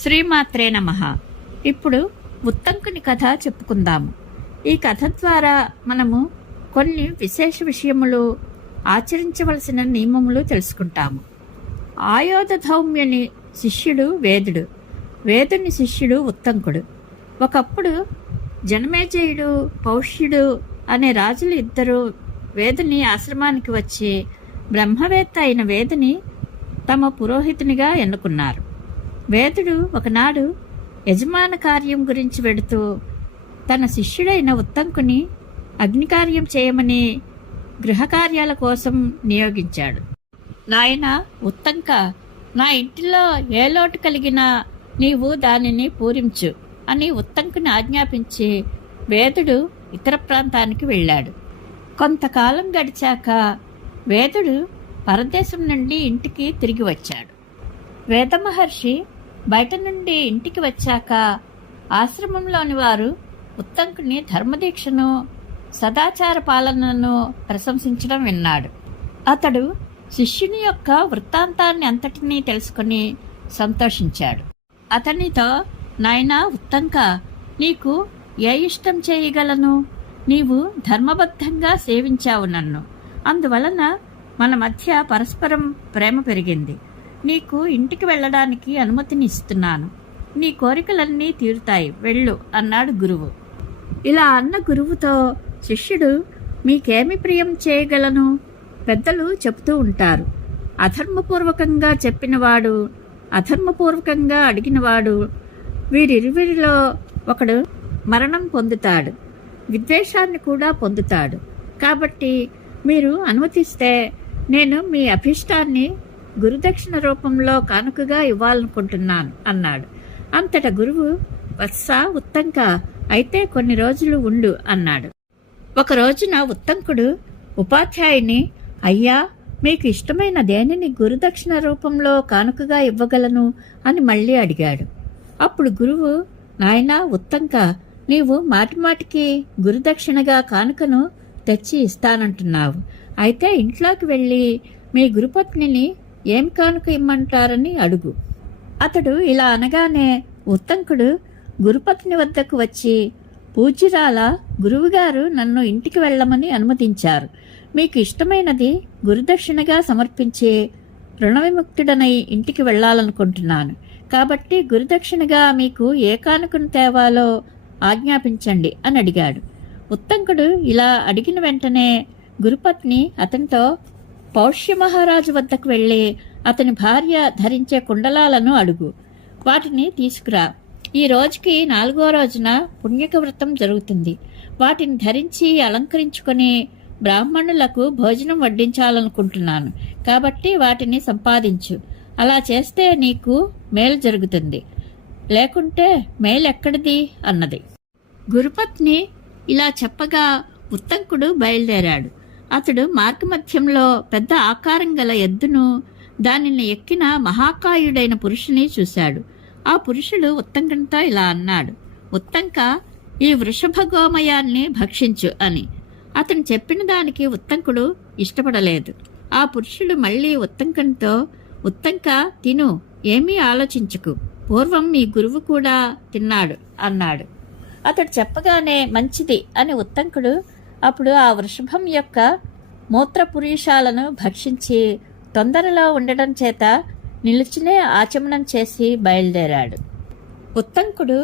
శ్రీమాత్రే నమః. ఇప్పుడు ఉత్తంకుని కథ చెప్పుకుందాము. ఈ కథ ద్వారా మనము కొన్ని విశేష విషయములు, ఆచరించవలసిన నియమములు తెలుసుకుంటాము. ఆయోధధౌమ్యుని శిష్యుడు వేదుడు, వేదుని శిష్యుడు ఉత్తంకుడు. ఒకప్పుడు జనమేజయుడు, పౌష్యుడు అనే రాజులు ఇద్దరు వేదుని ఆశ్రమానికి వచ్చి బ్రహ్మవేత్త అయిన వేదుని తమ పురోహితునిగా ఎన్నుకున్నారు. వేదుడు ఒకనాడు యజమాన కార్యం గురించి వెడుతూ తన శిష్యుడైన ఉత్తంకుని అగ్నికార్యం చేయమని గృహకార్యాల కోసం నియోగించాడు. నాయన ఉత్తంక, నా ఇంటిలో ఏ లోటు కలిగినా నీవు దానిని పూరించు అని ఉత్తంకుని ఆజ్ఞాపించి వేదుడు ఇతర ప్రాంతానికి వెళ్ళాడు. కొంతకాలం గడిచాక వేదుడు పరదేశం నుండి ఇంటికి తిరిగి వచ్చాడు. వేదమహర్షి బయట నుండి ఇంటికి వచ్చాక ఆశ్రమంలోని వారు ఉత్తంకుని ధర్మదీక్షను, సదాచార పాలనను ప్రశంసించడం విన్నాడు. అతడు శిష్యుని యొక్క వృత్తాంతాన్ని అంతటినీ తెలుసుకుని సంతోషించాడు. అతనితో, నాయనా ఉత్తంక, నీకు ఏ ఇష్టం చేయగలను? నీవు ధర్మబద్ధంగా సేవించావు నన్ను. అందువలన మన మధ్య పరస్పరం ప్రేమ పెరిగింది. నీకు ఇంటికి వెళ్ళడానికి అనుమతిని ఇస్తున్నాను. నీ కోరికలన్నీ తీరుతాయి, వెళ్ళు అన్నాడు గురువు. ఇలా అన్న గురువుతో శిష్యుడు, మీకేమి ప్రియం చేయగలను? పెద్దలు చెబుతూ ఉంటారు, అధర్మపూర్వకంగా చెప్పినవాడు, అధర్మపూర్వకంగా అడిగినవాడు, వీరిరువురిలో ఒకడు మరణం పొందుతాడు, విద్వేషాన్ని కూడా పొందుతాడు. కాబట్టి మీరు అనుమతిస్తే నేను మీ అభిష్టాన్ని గురుదక్షిణ రూపంలో కానుకగా ఇవ్వాలనుకుంటున్నాను అన్నాడు. అంతటా గురువు, వత్స ఉత్తంక, అయితే కొన్ని రోజులు ఉండు అన్నాడు. ఒక రోజున ఉత్తంకుడు ఉపాధ్యాయుని, అయ్యా, మీకు ఇష్టమైన దేనిని గురుదక్షిణ రూపంలో కానుకగా ఇవ్వగలను అని మళ్ళీ అడిగాడు. అప్పుడు గురువు, నాయనా ఉత్తంక, నీవు మాటిమాటికి గురుదక్షిణగా కానుకను తెచ్చి ఇస్తానంటున్నావు. అయితే ఇంట్లోకి వెళ్ళి మీ గురుపత్నిని ఏం కానుక ఇమ్మంటారని అడుగు. అతడు ఇలా అనగానే ఉత్తంకుడు గురుపత్ని వద్దకు వచ్చి, పూజ్యురాల, గురువుగారు నన్ను ఇంటికి వెళ్ళమని అనుమతించారు. మీకు ఇష్టమైనది గురుదక్షిణగా సమర్పించి రుణవిముక్తుడనై ఇంటికి వెళ్ళాలనుకుంటున్నాను. కాబట్టి గురుదక్షిణగా మీకు ఏ కానుకను తేవాలో ఆజ్ఞాపించండి అని అడిగాడు. ఉత్తంకుడు ఇలా అడిగిన వెంటనే గురుపత్ని అతనితో పౌష్య మహారాజు వద్దకు వెళ్ళి అతని భార్య ధరించే కుండలాలను అడుగు, వాటిని తీసుకురా. ఈ రోజుకి 4వ రోజున పుణ్యక వ్రతం జరుగుతుంది. వాటిని ధరించి అలంకరించుకొని బ్రాహ్మణులకు భోజనం వడ్డించాలనుకుంటున్నాను. కాబట్టి వాటిని సంపాదించు. అలా చేస్తే నీకు మేలు జరుగుతుంది, లేకుంటే మేలెక్కడిది అన్నది. గురుపత్ని ఇలా చెప్పగా ఉత్తంకుడు బయలుదేరాడు. అతడు మార్గమధ్యంలో పెద్ద ఆకారం గల ఎద్దును, దానిని ఎక్కిన మహాకాయుడైన పురుషుని చూశాడు. ఆ పురుషుడు ఉత్తంకునితో ఇలా అన్నాడు, ఉత్తంక, ఈ వృషభ గోమయాన్ని భక్షించు అని. అతను చెప్పిన దానికి ఉత్తంకుడు ఇష్టపడలేదు. ఆ పురుషుడు మళ్ళీ ఉత్తంకునితో, ఉత్తంక, తిను, ఏమీ ఆలోచించుకు, పూర్వం మీ గురువు కూడా తిన్నాడు అన్నాడు. అతడు చెప్పగానే మంచిది అని ఉత్తంకుడు అప్పుడు ఆ వృషభం యొక్క మూత్రపురీషాలను భక్షించి తొందరలో ఉండడం చేత నిలుచునే ఆచమనం చేసి బయలుదేరాడు. ఉత్తంకుడు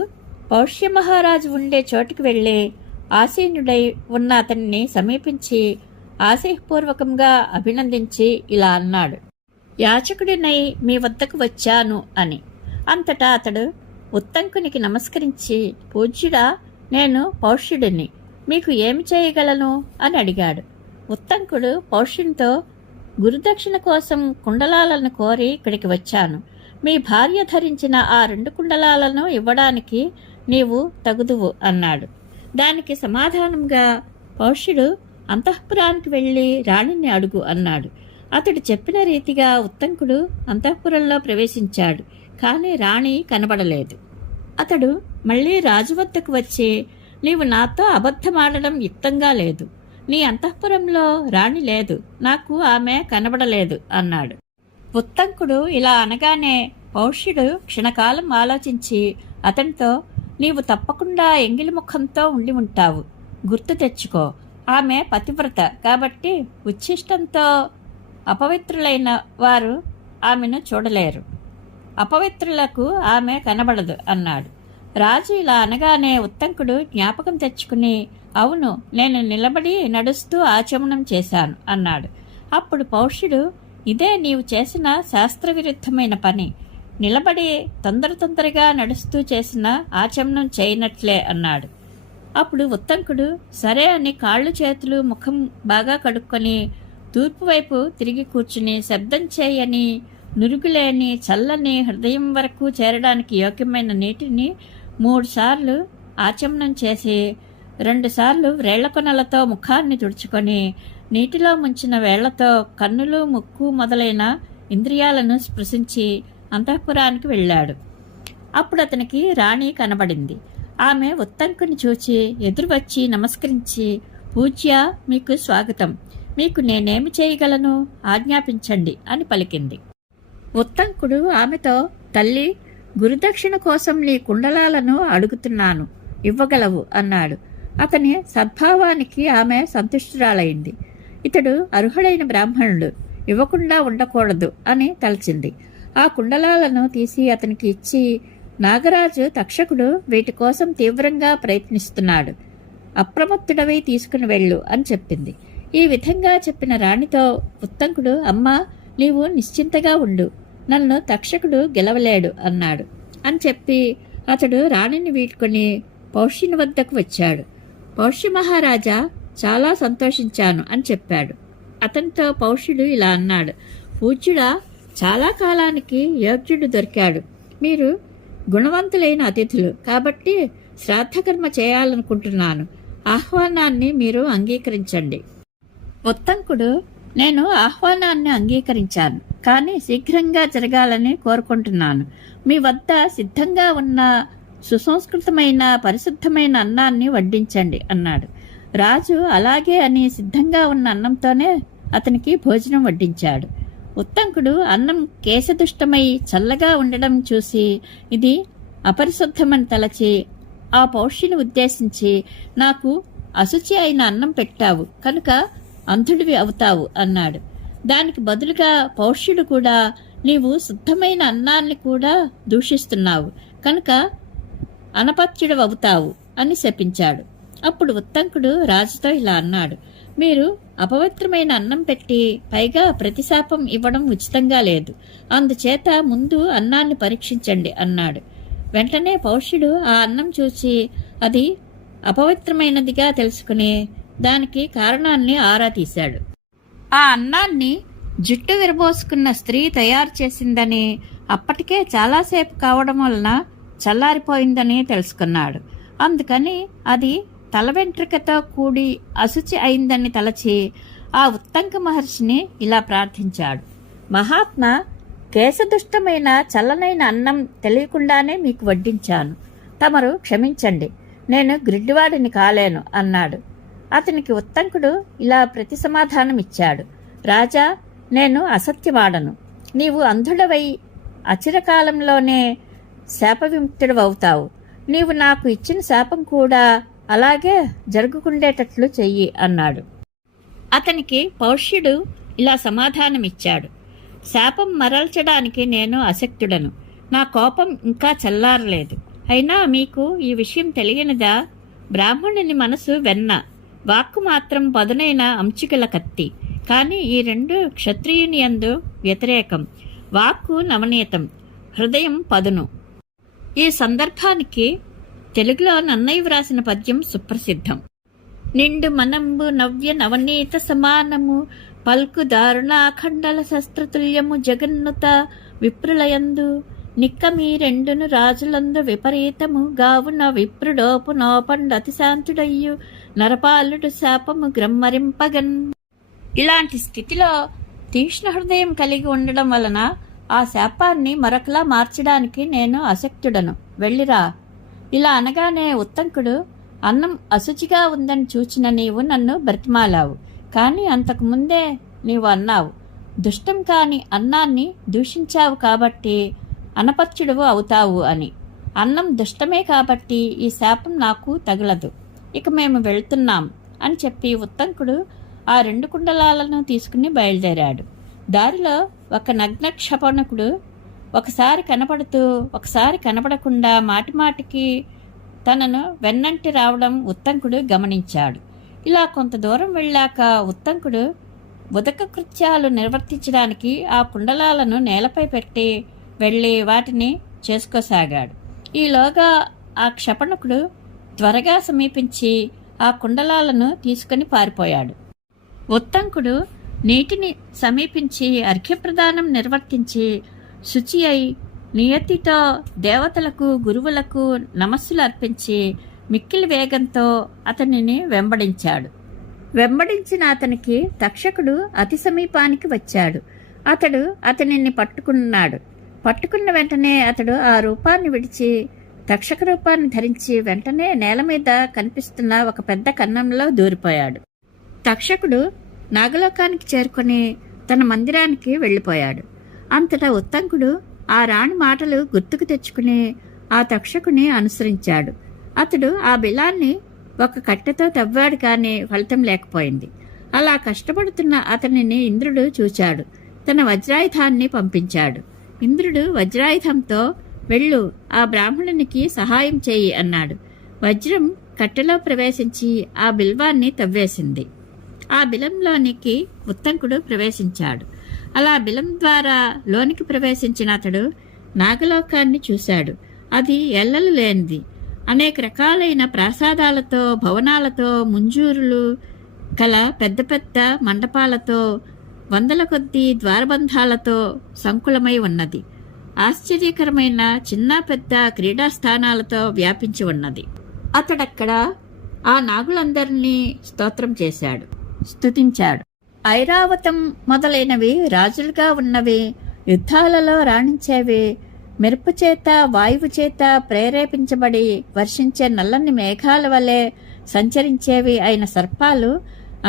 పౌష్య మహారాజు ఉండే చోటుకు వెళ్ళి ఆసీనుడై ఉన్న అతన్ని సమీపించి ఆశయపూర్వకంగా అభినందించి ఇలా అన్నాడు, యాచకుడినై మీ వద్దకు వచ్చాను అని. అంతటా అతడు ఉత్తంకునికి నమస్కరించి, పూజ్యుడా, నేను పౌష్యుడిని, మీకు ఏమి చేయగలను అని అడిగాడు. ఉత్తంకుడు పౌష్యునితో, గురుదక్షిణ కోసం కుండలాలను కోరి ఇక్కడికి వచ్చాను. మీ భార్య ధరించిన ఆ 2 కుండలాలను ఇవ్వడానికి నీవు తగుదువు అన్నాడు. దానికి సమాధానంగా పౌష్యుడు, అంతఃపురానికి వెళ్ళి రాణిని అడుగు అన్నాడు. అతడు చెప్పిన రీతిగా ఉత్తంకుడు అంతఃపురంలో ప్రవేశించాడు. కానీ రాణి కనబడలేదు. అతడు మళ్ళీ రాజు వద్దకు వచ్చి, నీవు నాతో అబద్ధమాడడం యుక్తంగా లేదు. నీ అంతఃపురంలో రాణి లేదు, నాకు ఆమె కనబడలేదు అన్నాడు. ఉత్తంకుడు ఇలా అనగానే పౌష్యుడు క్షణకాలం ఆలోచించి అతనితో, నీవు తప్పకుండా ఎంగిలి ముఖంతో ఉండి ఉంటావు, గుర్తు తెచ్చుకో. ఆమె పతివ్రత కాబట్టి ఉచ్ఛిష్టంతో అపవిత్రులైన వారు ఆమెను చూడలేరు, అపవిత్రులకు ఆమె కనబడదు అన్నాడు. రాజు ఇలా అనగానే ఉత్తంకుడు జ్ఞాపకం తెచ్చుకుని, అవును, నేను నిలబడి నడుస్తూ ఆచమనం చేశాను అన్నాడు. అప్పుడు పౌష్యుడు, ఇదే నీవు చేసిన శాస్త్రవిరుద్ధమైన పని. నిలబడి తొందరగా నడుస్తూ చేసిన ఆచమనం చేయనట్లే అన్నాడు. అప్పుడు ఉత్తంకుడు సరే అని కాళ్ళు చేతులు ముఖం బాగా కడుక్కొని తూర్పు వైపు తిరిగి కూర్చుని శబ్దం చేయని, నురుగులేని, చల్లని, హృదయం వరకు చేరడానికి యోగ్యమైన నీటిని 3 సార్లు ఆచమనం చేసి 2 సార్లు వ్రేళ్లకొనలతో ముఖాన్ని తుడుచుకొని నీటిలో ముంచిన వేళ్లతో కన్నులు, ముక్కు మొదలైన ఇంద్రియాలను స్పృశించి అంతఃపురానికి వెళ్ళాడు. అప్పుడు అతనికి రాణి కనబడింది. ఆమె ఉత్తంకుని చూచి ఎదురువచ్చి నమస్కరించి, పూజ్య, మీకు స్వాగతం, మీకు నేనేమి చేయగలను, ఆజ్ఞాపించండి అని పలికింది. ఉత్తంకుడు ఆమెతో, తల్లి, గురుదక్షిణ కోసం నీ కుండలాలను అడుగుతున్నాను, ఇవ్వగలవు అన్నాడు. అతని సద్భావానికి ఆమె సంతుష్టురాలైంది. ఇతడు అర్హుడైన బ్రాహ్మణుడు, ఇవ్వకుండా ఉండకూడదు అని తలచింది. ఆ కుండలాలను తీసి అతనికి ఇచ్చి, నాగరాజు తక్షకుడు వీటి కోసం తీవ్రంగా ప్రయత్నిస్తున్నాడు, అప్రమత్తుడవై తీసుకుని వెళ్ళు అని చెప్పింది. ఈ విధంగా చెప్పిన రాణితో ఉత్తంకుడు, అమ్మా, నీవు నిశ్చింతగా ఉండు, నన్ను తక్షకుడు గెలవలేడు అన్నాడు. అని చెప్పి అతడు రాణిని వీడ్కొని పౌష్యుని వద్దకు వచ్చాడు. పౌష్య మహారాజా, చాలా సంతోషించాను అని చెప్పాడు. అతనితో పౌష్యుడు ఇలా అన్నాడు, పూజ్యుడా, చాలా కాలానికి యోగ్యుడు దొరికాడు. మీరు గుణవంతులైన అతిథులు కాబట్టి శ్రాద్ధకర్మ చేయాలనుకుంటున్నాను. ఆహ్వానాన్ని మీరు అంగీకరించండి. ఉత్తంకుడు, నేను ఆహ్వానాన్ని అంగీకరించాను, కానీ శీఘ్రంగా జరగాలని కోరుకుంటున్నాను. మీ వద్ద సిద్ధంగా ఉన్న సుసంస్కృతమైన పరిశుద్ధమైన అన్నాన్ని వడ్డించండి అన్నాడు. రాజు అలాగే అని సిద్ధంగా ఉన్న అన్నంతోనే అతనికి భోజనం వడ్డించాడు. ఉత్తంకుడు అన్నం కేశదుష్టమై చల్లగా ఉండడం చూసి ఇది అపరిశుద్ధమని తలచి ఆ పౌష్యుని ఉద్దేశించి, నాకు అశుచి అయిన అన్నం పెట్టావు కనుక అంధుడివి అవుతావు అన్నాడు. దానికి బదులుగా పౌష్యుడు కూడా, నీవు శుద్ధమైన అన్నాన్ని కూడా దూషిస్తున్నావు కనుక అనపత్యుడు అవుతావు అని శపించాడు. అప్పుడు ఉత్తంకుడు రాజుతో ఇలా అన్నాడు, మీరు అపవిత్రమైన అన్నం పెట్టి పైగా ప్రతిశాపం ఇవ్వడం ఉచితంగా లేదు, అందుచేత ముందు అన్నాన్ని పరీక్షించండి అన్నాడు. వెంటనే పౌష్యుడు ఆ అన్నం చూసి అది అపవిత్రమైనదిగా తెలుసుకుని దానికి కారణాన్ని ఆరా తీశాడు. ఆ అన్నాన్ని జుట్టు విరబోసుకున్న స్త్రీ తయారు చేసిందని, అప్పటికే చాలాసేపు కావడం వలన చల్లారిపోయిందని తెలుసుకున్నాడు. అందుకని అది తల వెంట్రుకతో కూడి అశుచి అయిందని తలచి ఆ ఉత్తంక మహర్షిని ఇలా ప్రార్థించాడు, మహాత్మా, కేశదుష్టమైన చల్లనైన అన్నం తెలియకుండానే మీకు వడ్డించాను, తమరు క్షమించండి, నేను గ్రిడ్డివాడిని కాలేను అన్నాడు. అతనికి ఉత్తంకుడు ఇలా ప్రతి సమాధానం ఇచ్చాడు, రాజా, నేను అసత్యమాడను, నీవు అంధుడవై అచిరకాలంలోనే శాపవిముక్తుడవవుతావు, నీవు నాకు ఇచ్చిన శాపం కూడా అలాగే జరుగుకుండేటట్లు చెయ్యి అన్నాడు. అతనికి పౌష్యుడు ఇలా సమాధానమిచ్చాడు, శాపం మరల్చడానికి నేను అశక్తుడను, నా కోపం ఇంకా చల్లారలేదు, అయినా మీకు ఈ విషయం తెలియనిదా? బ్రాహ్మణుని మనసు వెన్న, వాక్కు మాత్రం పదునైన అంచుకల కత్తి, కానీ ఈ రెండు క్షత్రియుని యందు వ్యతిరేకం, వాక్కు నవనీతం, హృదయం పదును. ఈ సందర్భానికి తెలుగులో నన్నయ్య వ్రాసిన పద్యం సుప్రసిద్ధం. నిండు మనంబు నవ్య నవనీత సమానము, పల్కు దారుణాఖండల శస్త్రతుల్యము, జగన్నుత విప్రులయందు నిక్కమీ రెండును రాజులందు విపరీతము, గావున విప్రుడోపు నోపండతి శాంతుడయ్యు, నరపాలుడు శాపము గ్రమ్మరింపగన్. ఇలాంటి స్థితిలో తీక్ష్ణ హృదయం కలిగి ఉండడం వలన ఆ శాపాన్ని మరొకలా మార్చడానికి నేను అశక్తుడను, వెళ్ళిరా. ఇలా అనగానే ఉత్తంకుడు, అన్నం అశుచిగా ఉందని చూచిన నీవు నన్ను బ్రతిమాలావు, కానీ అంతకుముందే నీవు అన్నావు, దుష్టం కాని అన్నాన్ని దూషించావు కాబట్టి అనపత్యుడవు అవుతావు అని. అన్నం దుష్టమే కాబట్టి ఈ శాపం నాకు తగలదు. ఇక మేము వెళ్తున్నాం అని చెప్పి ఉత్తంకుడు ఆ 2 కుండలాలను తీసుకుని బయలుదేరాడు. దారిలో ఒక నగ్న క్షపణకుడు ఒకసారి కనపడుతూ ఒకసారి కనపడకుండా మాటిమాటికి తనను వెన్నంటి రావడం ఉత్తంకుడు గమనించాడు. ఇలా కొంత దూరం వెళ్ళాక ఉత్తంకుడు ఉదక కృత్యాలు నిర్వర్తించడానికి ఆ కుండలాలను నేలపై పెట్టి వెళ్ళి వాటిని చేసుకోసాగాడు. ఈలోగా ఆ క్షపణకుడు త్వరగా సమీపించి ఆ కుండలాలను తీసుకుని పారిపోయాడు. ఉత్తంకుడు నీటిని సమీపించి అర్ఘ్యప్రదానం నిర్వర్తించి శుచి అయి నియతితో దేవతలకు గురువులకు నమస్సులు అర్పించి మిక్కిలి వేగంతో అతనిని వెంబడించాడు. వెంబడించిన అతనికి తక్షకుడు అతి సమీపానికి వచ్చాడు. అతడు అతనిని పట్టుకున్నాడు. పట్టుకున్న వెంటనే అతడు ఆ రూపాన్ని విడిచి తక్షక రూపాన్ని ధరించి వెంటనే నేల మీద కనిపిస్తున్న ఒక పెద్ద కన్నంలో దూరిపోయాడు. తక్షకుడు నాగలోకానికి చేరుకుని తన మందిరానికి వెళ్ళిపోయాడు. అంతటా ఉత్తంకుడు ఆ రాణి మాటలు గుర్తుకు తెచ్చుకుని ఆ తక్షకుని అనుసరించాడు. అతడు ఆ బిలాన్ని ఒక కట్టెతో తవ్వాడు కానీ ఫలితం లేకపోయింది. అలా కష్టపడుతున్న అతనిని ఇంద్రుడు చూచాడు. తన వజ్రాయుధాన్ని పంపించాడు. ఇంద్రుడు వజ్రాయుధంతో వెళ్ళు, ఆ బ్రాహ్మణునికి సహాయం చేయి అన్నాడు. వజ్రం కట్టెలో ప్రవేశించి ఆ బిల్వాన్ని తవ్వేసింది. ఆ బిలంలోనికి ఉత్తంకుడు ప్రవేశించాడు. అలా బిలం ద్వారా లోనికి ప్రవేశించిన అతడు నాగలోకాన్ని చూశాడు. అది ఎల్లలు లేనిది. అనేక రకాలైన ప్రాసాదాలతో భవనాలతో ముంజూరులు కల పెద్ద పెద్ద మండపాలతో 100ల కొద్దీ ద్వారబంధాలతో సంకులమై ఉన్నది. ఆశ్చర్యకరమైన చిన్న పెద్ద క్రీడాస్థానాలతో వ్యాపించి ఉన్నది. అతడక్కడ ఆ నాగులందరినీ స్తోత్రం చేశాడు, స్తుతించాడు. ఐరావతం మొదలైనవి రాజులుగా ఉన్నవి, యుద్ధాలలో రాణించేవి, మెరుపు చేత వాయువు చేత ప్రేరేపించబడి వర్షించే నల్లని మేఘాల వలె సంచరించేవి అయిన సర్పాలు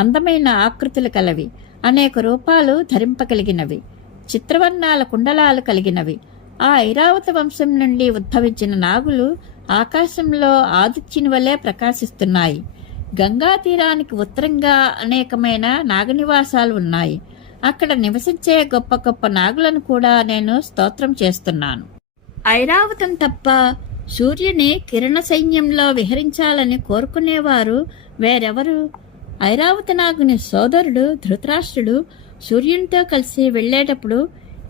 అందమైన ఆకృతులు కలవి, అనేక రూపాలు ధరింపగలిగినవి, చిత్రవర్ణాల కుండలాలు కలిగినవి. ఆ ఐరావత వంశం నుండి ఉద్భవించిన నాగులు ఆకాశంలో ఆదిత్యుని వలె ప్రకాశిస్తున్నాయి. గంగా తీరానికి ఉత్తరంగా అనేకమైన నాగనివాసాలు ఉన్నాయి. అక్కడ నివసించే గొప్ప గొప్ప నాగులను కూడా నేను స్తోత్రం చేస్తున్నాను. ఐరావతం తప్ప సూర్యుని కిరణ సైన్యంలో విహరించాలని కోరుకునేవారు వేరెవరు? ఐరావత నాగుని సోదరుడు ధృతరాష్ట్రుడు సూర్యునితో కలిసి వెళ్లేటప్పుడు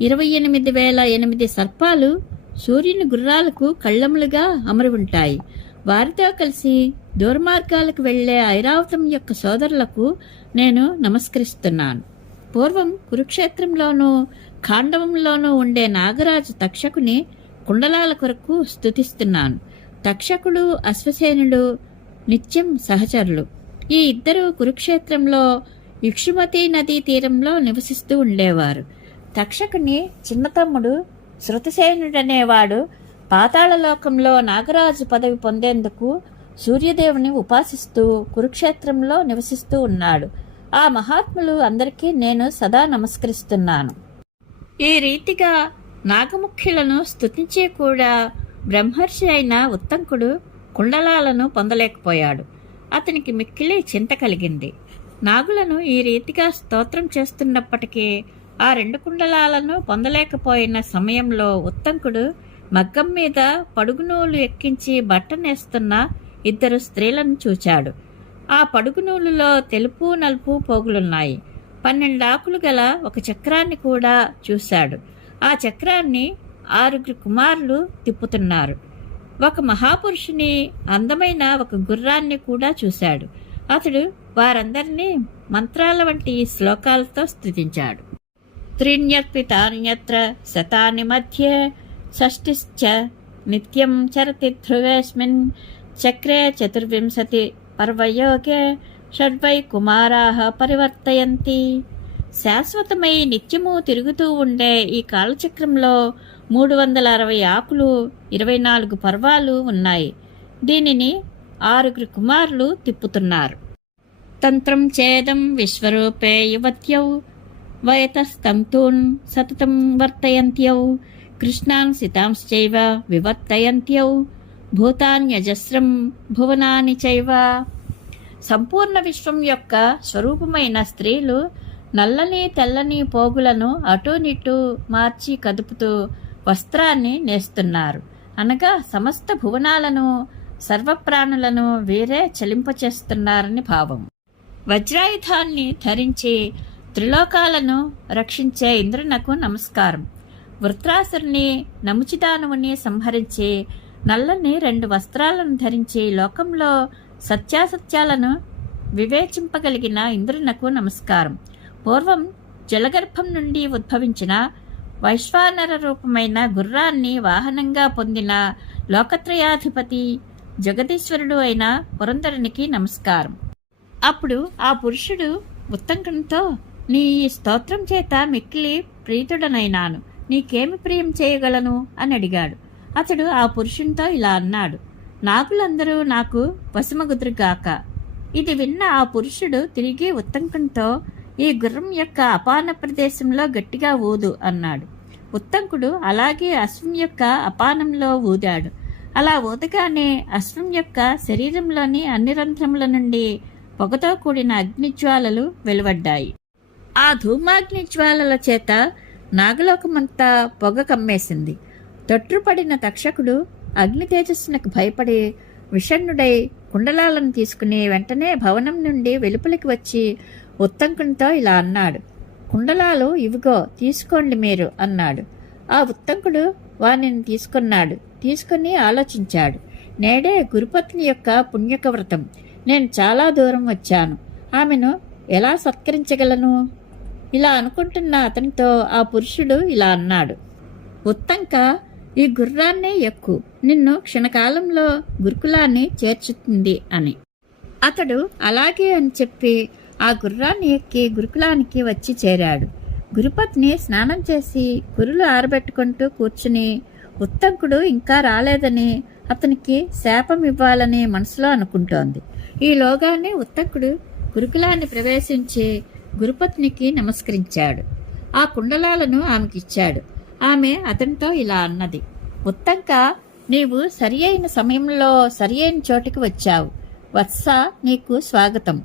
28,008 సర్పాలు సూర్యుని గుర్రాలకు కళ్ళములుగా అమరి ఉంటాయి. వారితో కలిసి దూరమార్గాలకు వెళ్లే ఐరావతం యొక్క సోదరులకు నేను నమస్కరిస్తున్నాను. పూర్వం కురుక్షేత్రంలోనూ ఖాండవంలోనూ ఉండే నాగరాజు తక్షకుని కుండలాల కొరకు స్తుతిస్తున్నాను. తక్షకుడు అశ్వసేనుడు నిత్యం సహచరులు. ఈ ఇద్దరు కురుక్షేత్రంలో ఇక్షుమతి నదీ తీరంలో నివసిస్తూ ఉండేవారు. తక్షకుని చిన్న తమ్ముడు శృతసేనుడనేవాడు పాతాళలోకంలో నాగరాజు పదవి పొందేందుకు సూర్యదేవుని ఉపాసిస్తూ కురుక్షేత్రంలో నివసిస్తూ ఉన్నాడు. ఆ మహాత్ములు అందరికీ నేను సదా నమస్కరిస్తున్నాను. ఈ రీతిగా నాగముఖ్యులను స్తుతించే కూడా బ్రహ్మర్షి అయిన ఉత్తంకుడు కుండలాలను పొందలేకపోయాడు. అతనికి మిక్కిలి చింత కలిగింది. నాగులను ఈ రీతిగా స్తోత్రం చేస్తున్నప్పటికీ ఆ 2 కుండలాలను పొందలేకపోయిన సమయంలో ఉత్తంకుడు మగ్గం మీద పడుగునూలు ఎక్కించి బట్టనేస్తున్న 2 స్త్రీలను చూచాడు. ఆ పడుగునూలులో తెలుపు నలుపు పోగులున్నాయి. 12 ఆకులు గల ఒక చక్రాన్ని కూడా చూశాడు. ఆ చక్రాన్ని 6 కుమారులు తిప్పుతున్నారు. ఒక మహాపురుషుని అందమైన ఒక గుర్రాన్ని కూడా చూశాడు. అతడు వారందరినీ మంత్రాల వంటి శ్లోకాలతో స్తుతించాడు. త్రీణ్యర్పితాన్యత్ర శతాని మధ్యే షష్టిశ్చ నిత్యం చరతి ధ్రువేస్మిన్ చక్రే 24 పర్వయోగే షడ్వై కుమారాః పరివర్తయంతి. శాశ్వతమై నిత్యము తిరుగుతూ ఉండే ఈ కాలచక్రంలో 360 ఆకులు 24 పర్వాలు ఉన్నాయి. దీనిని 6 కుమారులు తిప్పుతున్నారు. తంత్రం చేదం విశ్వరూపే యువత్యౌ వయతస్తంతూన్ సతతం వర్తయంత్యౌ కృష్ణాన్ సితాంశ్చైవ వివర్తయంత్యౌ భూతాన్యజస్రం భువనాని చైవ. సంపూర్ణ విశ్వం యొక్క స్వరూపమైన స్త్రీలు నల్లని తెల్లని పోగులను అటూనిటూ మార్చి కదుపుతూ వస్త్రాన్ని నేస్తున్నారు. అనగా సమస్త భువనాలను సర్వప్రాణులను వీరే చలింపచేస్తున్నారని భావం. వజ్రాయుధాన్ని ధరించి త్రిలోకాలను రక్షించే ఇంద్రునకు నమస్కారం. వృత్రాసురుని నముచిదానువుని సంహరించి నల్లని 2 వస్త్రాలను ధరించి లోకంలో సత్యాసత్యాలను వివేచింపగలిగిన ఇంద్రునకు నమస్కారం. పూర్వం జలగర్భం నుండి ఉద్భవించిన వైశ్వానర రూపమైన గుర్రాన్ని వాహనంగా పొందిన లోకత్రయాధిపతి జగదీశ్వరుడు అయిన పురంధరునికి నమస్కారం. అప్పుడు ఆ పురుషుడు ఉత్తంకంతో, నీ ఈ స్తోత్రం చేత మిక్కిలి ప్రీతుడనైనాను, నీకేమి ప్రియం చేయగలను అని అడిగాడు. అతడు ఆ పురుషునితో ఇలా అన్నాడు, నాగులందరూ నాకు వశమగుదురుగాక. ఇది విన్న ఆ పురుషుడు తిరిగి ఉత్తంకంతో, ఈ గుర్రం యొక్క అపాన ప్రదేశంలో గట్టిగా ఊదు అన్నాడు. ఉత్తంకుడు అలాగే అశ్వం యొక్క అపానంలో ఊదాడు. అలా ఊదగానే అశ్వం యొక్క శరీరంలోని అన్ని రంధ్రముల నుండి పొగతో కూడిన అగ్నిజ్వాలలు వెలువడ్డాయి. ఆ ధూమాగ్నిజ్వాలల చేత నాగలోకమంతా పొగ కమ్మేసింది. తొట్రుపడిన తక్షకుడు అగ్ని తేజస్సునకు భయపడి విషణ్ణుడై కుండలాలను తీసుకుని వెంటనే భవనం నుండి వెలుపలికి వచ్చి ఉత్తంకునితో ఇలా అన్నాడు, కుండలాలు ఇవిగో తీసుకోండి మీరు అన్నాడు. ఆ ఉత్తంకుడు వానిని తీసుకున్నాడు. తీసుకుని ఆలోచించాడు, నేడే గురుపత్ని యొక్క పుణ్యక వ్రతం. నేను చాలా దూరం వచ్చాను, ఆమెను ఎలా సత్కరించగలను? ఇలా అనుకుంటున్న అతనితో ఆ పురుషుడు ఇలా అన్నాడు, ఉత్తంక, ఈ గుర్రాన్నే ఎక్కు, నిన్ను క్షణకాలంలో గురుకులాన్ని చేర్చుతుంది అని. అతడు అలాగే అని చెప్పి ఆ గుర్రాన్ని ఎక్కి గురుకులానికి వచ్చి చేరాడు. గురుపత్ని స్నానం చేసి కురులు ఆరబెట్టుకుంటూ కూర్చుని ఉత్తంకుడు ఇంకా రాలేదని అతనికి శాపం ఇవ్వాలని మనసులో అనుకుంటోంది. ఈలోగానే ఉత్తంకుడు గురుకులాన్ని ప్రవేశించి గురుపత్నికి నమస్కరించాడు. ఆ కుండలాలను ఆమెకిచ్చాడు. ఆమె అతనితో ఇలా అన్నది, ఉత్తంక, నీవు సరి అయిన సమయంలో సరి అయిన చోటికి వచ్చావు. వత్స, నీకు స్వాగతం.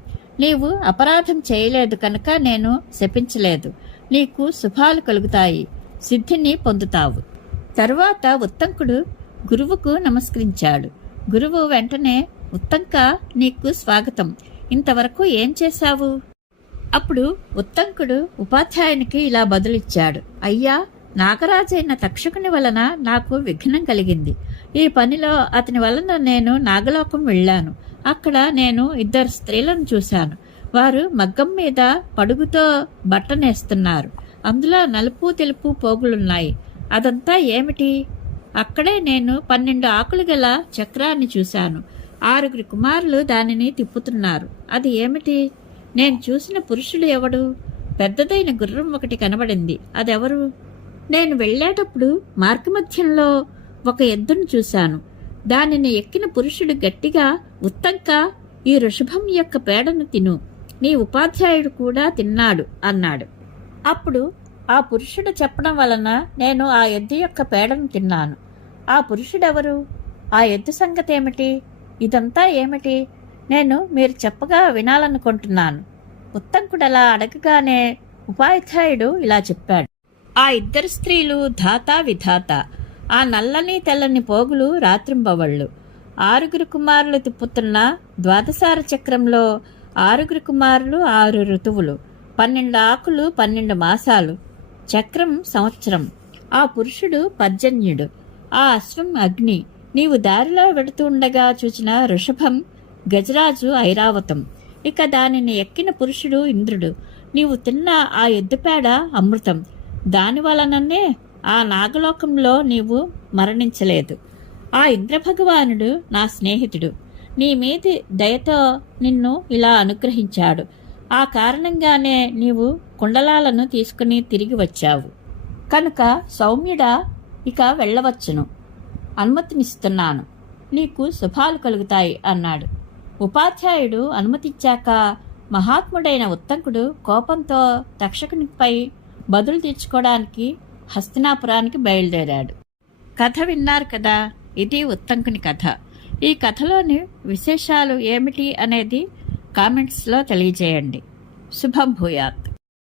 నీవు అపరాధం చేయలేదు కనుక నేను శపించలేదు. నీకు శుభాలు కలుగుతాయి, సిద్ధిని పొందుతావు. తరువాత ఉత్తంకుడు గురువుకు నమస్కరించాడు. గురువు వెంటనే, ఉత్తంక, నీకు స్వాగతం. ఇంతవరకు ఏం చేశావు? అప్పుడు ఉత్తంకుడు ఉపాధ్యాయునికి ఇలా బదులిచ్చాడు, అయ్యా, నాగరాజైన తక్షకుని వలన నాకు విఘ్నం కలిగింది. ఈ పనిలో అతని వలన నేను నాగలోకం వెళ్ళాను. అక్కడ నేను 2 స్త్రీలను చూశాను. వారు మగ్గం మీద పడుగుతో బట్టనేస్తున్నారు. అందులో నలుపు తెలుపు పోగులున్నాయి. అదంతా ఏమిటి? అక్కడే నేను 12 ఆకులు గల చక్రాన్ని చూశాను. 6 కుమారులు దానిని తిప్పుతున్నారు. అది ఏమిటి? నేను చూసిన పురుషుడు ఎవడు? పెద్దదైన గుర్రం ఒకటి కనబడింది. అదెవరు? నేను వెళ్ళేటప్పుడు మార్గమధ్యంలో ఒక ఎద్దును చూశాను. దానిని ఎక్కిన పురుషుడు గట్టిగా, ఉత్తంక, ఈ వృషభం యొక్క పేడను తిను, నీ ఉపాధ్యాయుడు కూడా తిన్నాడు అన్నాడు. అప్పుడు ఆ పురుషుడు చెప్పడం వలన నేను ఆ ఎద్దు యొక్క పేడను తిన్నాను. ఆ పురుషుడెవరు? ఆ ఎద్దు సంగతేమిటి? ఇదంతా ఏమిటి? నేను మీరు చెప్పగా వినాలనుకుంటున్నాను. ఉత్తంకుడలా అడగగానే ఉపాధ్యాయుడు ఇలా చెప్పాడు, ఆ 2 స్త్రీలు ధాత విధాత. ఆ నల్లని తెల్లని పోగులు రాత్రింబవళ్ళు. 6 కుమారులు తిప్పుతున్న ద్వాదశార చక్రంలో 6 కుమారులు 6 ఋతువులు, 12 ఆకులు 12 మాసాలు, చక్రం సంవత్సరం. ఆ పురుషుడు పర్జన్యుడు, ఆ అశ్వం అగ్ని. నీవు దారిలో వెడుతుండగా చూచిన వృషభం గజరాజు ఐరావతం. ఇక దానిని ఎక్కిన పురుషుడు ఇంద్రుడు. నీవు తిన్న ఆ ఎద్దుపేడ అమృతం. దాని వలననే ఆ నాగలోకంలో నీవు మరణించలేదు. ఆ ఇంద్రభగవానుడు నా స్నేహితుడు. నీ మీది దయతో నిన్ను ఇలా అనుగ్రహించాడు. ఆ కారణంగానే నీవు కుండలాలను తీసుకుని తిరిగి వచ్చావు. కనుక సౌమ్యుడా, ఇక వెళ్ళవచ్చును. అనుమతినిస్తున్నాను. నీకు శుభాలు కలుగుతాయి అన్నాడు. ఉపాధ్యాయుడు అనుమతిచ్చాక మహాత్ముడైన ఉత్తంకుడు కోపంతో తక్షకునిపై బదులు తీర్చుకోవడానికి హస్తినాపురానికి బయలుదేరాడు. కథ విన్నారు కదా, ఇది ఉత్తంకుని కథ. ఈ కథలోని విశేషాలు ఏమిటి అనేది కామెంట్స్లో తెలియజేయండి. శుభం భూయాత్.